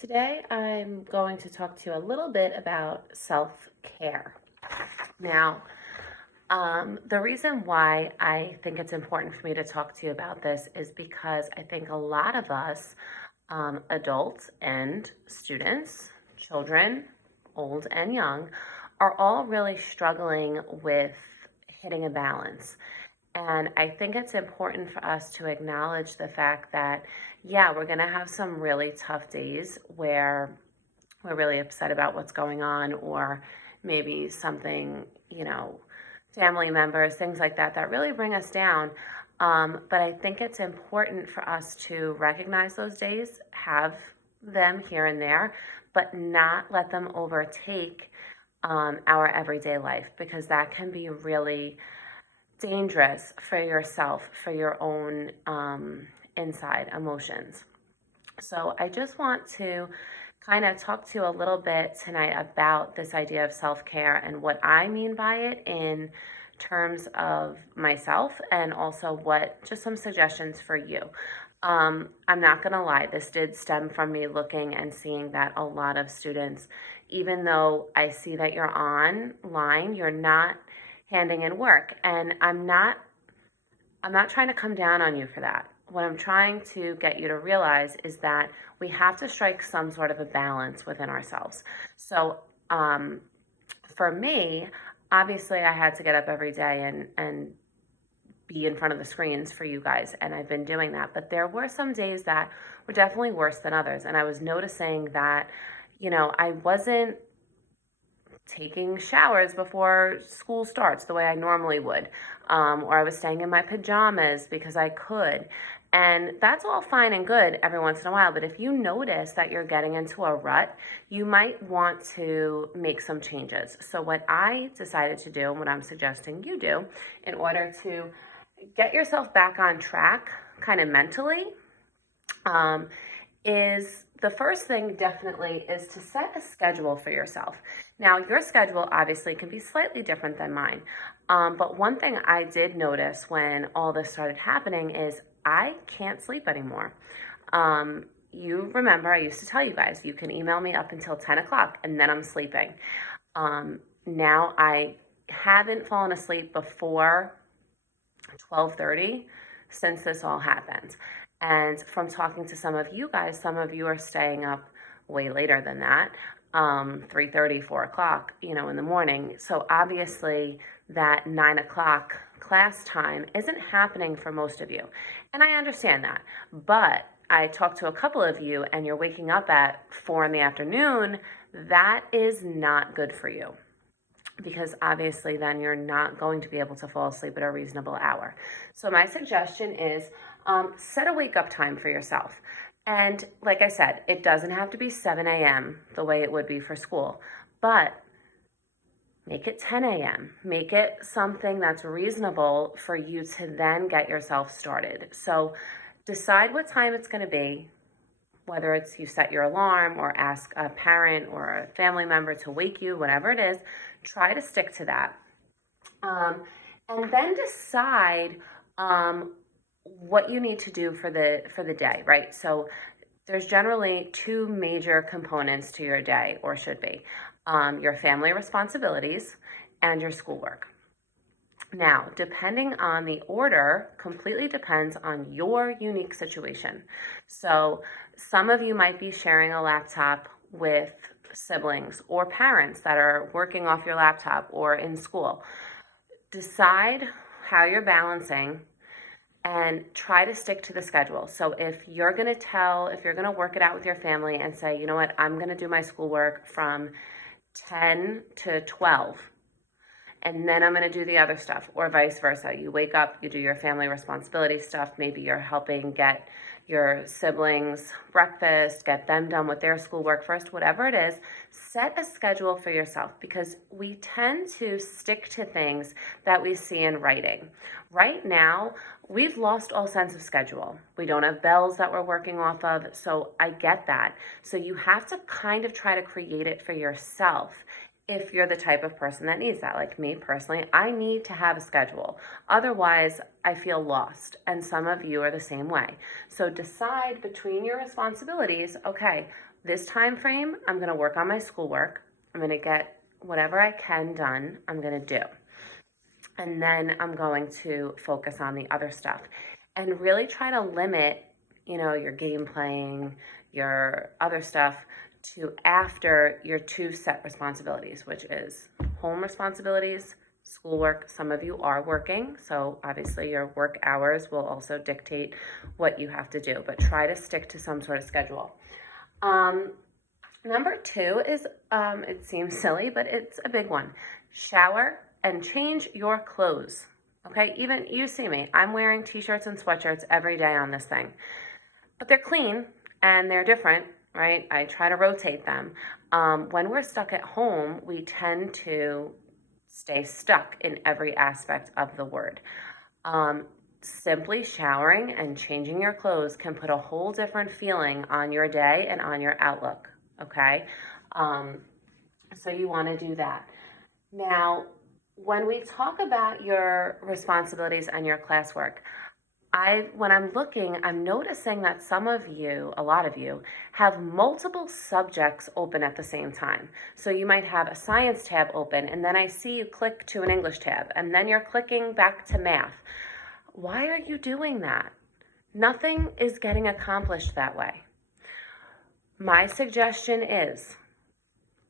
Today, I'm going to talk to you a little bit about self-care. Now, the reason why I think it's important for me to talk to you about this is because I think a lot of us, adults and students, children, old and young, are all really struggling with hitting a balance. And I think it's important for us to acknowledge the fact that, yeah, we're going to have some really tough days where we're really upset about what's going on, or maybe something, family members, things like that, that really bring us down. But I think it's important for us to recognize those days, have them here and there, but not let them overtake our everyday life, because that can be really dangerous for yourself, for your own inside emotions. So I just want to kind of talk to you a little bit tonight about this idea of self-care and what I mean by it in terms of myself, and also what just some suggestions for you. I'm not going to lie, this did stem from me looking and seeing that a lot of students, even though I see that you're online, you're not handing in work. And I'm not trying to come down on you for that. What I'm trying to get you to realize is that we have to strike some sort of a balance within ourselves. So for me, obviously I had to get up every day and be in front of the screens for you guys, and I've been doing that. But there were some days that were definitely worse than others, and I was noticing that, I wasn't taking showers before school starts the way I normally would, or I was staying in my pajamas because I could. And that's all fine and good every once in a while, but if you notice that you're getting into a rut, you might want to make some changes. So what I decided to do, and what I'm suggesting you do, in order to get yourself back on track kind of mentally, is the first thing definitely is to set a schedule for yourself. Now, your schedule obviously can be slightly different than mine. But one thing I did notice when all this started happening is I can't sleep anymore. You remember, I used to tell you guys, you can email me up until 10 o'clock and then I'm sleeping. Now I haven't fallen asleep before 12:30 since this all happened. And from talking to some of you guys, some of you are staying up way later than that, 3:30, 4 o'clock, in the morning. So obviously that 9 o'clock class time isn't happening for most of you. And I understand that. But I talked to a couple of you and you're waking up at 4 in the afternoon. That is not good for you, because obviously then you're not going to be able to fall asleep at a reasonable hour. So my suggestion is set a wake up time for yourself. And like I said, it doesn't have to be 7 a.m. the way it would be for school, but make it 10 a.m. Make it something that's reasonable for you to then get yourself started. So decide what time it's going to be, whether it's you set your alarm or ask a parent or a family member to wake you, whatever it is, try to stick to that. And then decide what you need to do for the day, right? So there's generally two major components to your day, or should be, your family responsibilities and your schoolwork. Now, depending on the order, completely depends on your unique situation. So some of you might be sharing a laptop with siblings or parents that are working off your laptop or in school. Decide how you're balancing and try to stick to the schedule. So if you're going to work it out with your family and say, you know what, I'm going to do my schoolwork from 10 to 12, and then I'm going to do the other stuff, or vice versa. You wake up, you do your family responsibility stuff. Maybe you're helping get your siblings breakfast, get them done with their schoolwork first, whatever it is. Set a schedule for yourself, because we tend to stick to things that we see in writing. Right now, we've lost all sense of schedule. We don't have bells that we're working off of, so I get that. So you have to kind of try to create it for yourself if you're the type of person that needs that. Like me personally, I need to have a schedule. Otherwise, I feel lost. And some of you are the same way. So decide between your responsibilities, okay, this time frame, I'm going to work on my schoolwork. I'm going to get whatever I can done, I'm going to do. And then I'm going to focus on the other stuff and really try to limit, your game playing, your other stuff to after your two set responsibilities, which is home responsibilities, schoolwork. Some of you are working, so obviously your work hours will also dictate what you have to do, but try to stick to some sort of schedule. Number two is, it seems silly, but it's a big one. Shower and change your clothes. Okay, even you see me, I'm wearing t-shirts and sweatshirts every day on this thing, but they're clean and they're different, right? I try to rotate them. When we're stuck at home, we tend to stay stuck in every aspect of the word. Simply showering and changing your clothes can put a whole different feeling on your day and on your outlook, okay? So you want to do that. Now, when we talk about your responsibilities and your classwork, when I'm looking, I'm noticing that some of you, a lot of you, have multiple subjects open at the same time. So you might have a science tab open, and then I see you click to an English tab, and then you're clicking back to math. Why are you doing that? Nothing is getting accomplished that way. My suggestion is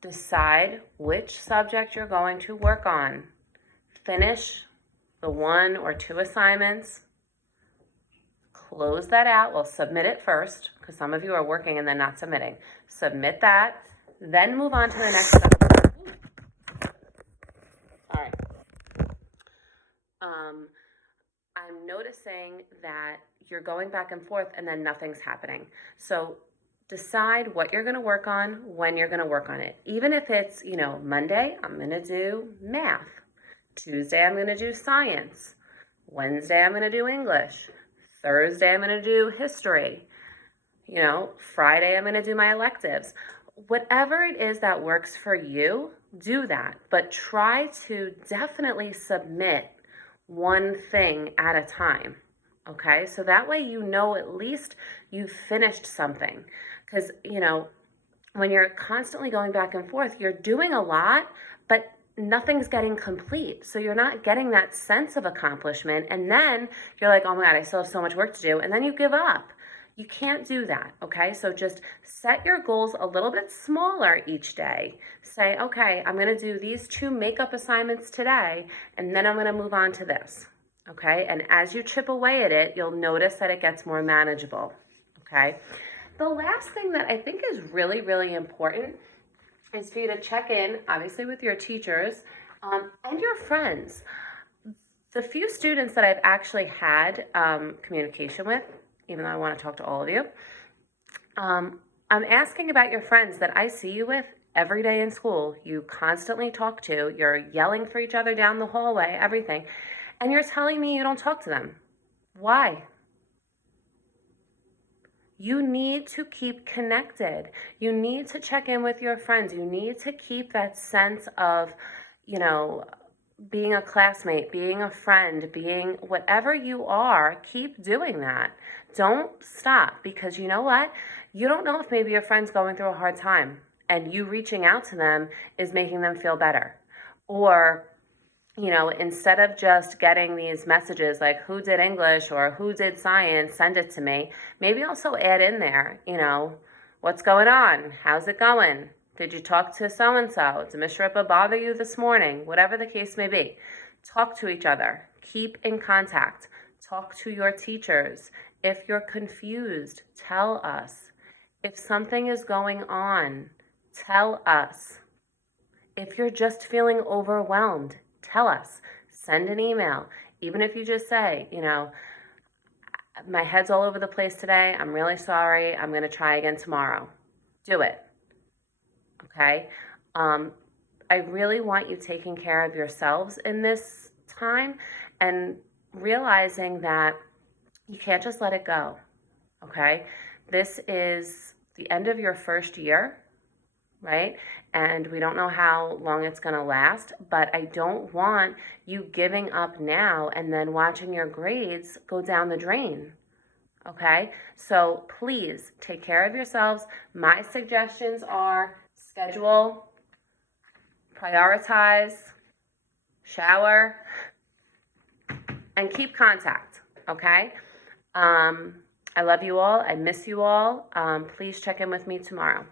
decide which subject you're going to work on. Finish the 1 or 2 assignments. Close that out. Well, submit it first, because some of you are working and then not submitting. Submit that, then move on to the next step. All right. I'm noticing that you're going back and forth and then nothing's happening. So decide what you're going to work on, when you're going to work on it. Even if it's, Monday, I'm going to do math. Tuesday, I'm going to do science. Wednesday, I'm going to do English. Thursday, I'm going to do history. Friday, I'm going to do my electives. Whatever it is that works for you, do that. But try to definitely submit one thing at a time. Okay? So that way at least you've finished something. Because, when you're constantly going back and forth, you're doing a lot, but nothing's getting complete. So you're not getting that sense of accomplishment. And then you're like, oh my God, I still have so much work to do. And then you give up. You can't do that, okay? So just set your goals a little bit smaller each day. Say, okay, I'm going to do these 2 makeup assignments today, and then I'm going to move on to this, okay? And as you chip away at it, you'll notice that it gets more manageable, okay? The last thing that I think is really, really important is for you to check in, obviously, with your teachers and your friends. The few students that I've actually had communication with, even though I want to talk to all of you, I'm asking about your friends that I see you with every day in school. You constantly talk to, you're yelling for each other down the hallway, everything, and you're telling me you don't talk to them. Why? You need to keep connected. You need to check in with your friends. You need to keep that sense of, being a classmate, being a friend, being whatever you are, keep doing that. Don't stop, because you know what? You don't know if maybe your friend's going through a hard time and you reaching out to them is making them feel better. Or, instead of just getting these messages like who did English or who did science, send it to me. Maybe also add in there, what's going on? How's it going? Did you talk to so-and-so? Did Ms. Ripa bother you this morning? Whatever the case may be. Talk to each other. Keep in contact. Talk to your teachers. If you're confused, tell us. If something is going on, tell us. If you're just feeling overwhelmed, tell us. Send an email. Even if you just say, my head's all over the place today. I'm really sorry. I'm going to try again tomorrow. Do it. Okay? I really want you taking care of yourselves in this time and realizing that you can't just let it go. Okay? This is the end of your first year. right? And we don't know how long it's going to last, but I don't want you giving up now and then watching your grades go down the drain. Okay? So please take care of yourselves. My suggestions are schedule, prioritize, shower, and keep contact. Okay? I love you all. I miss you all. Please check in with me tomorrow.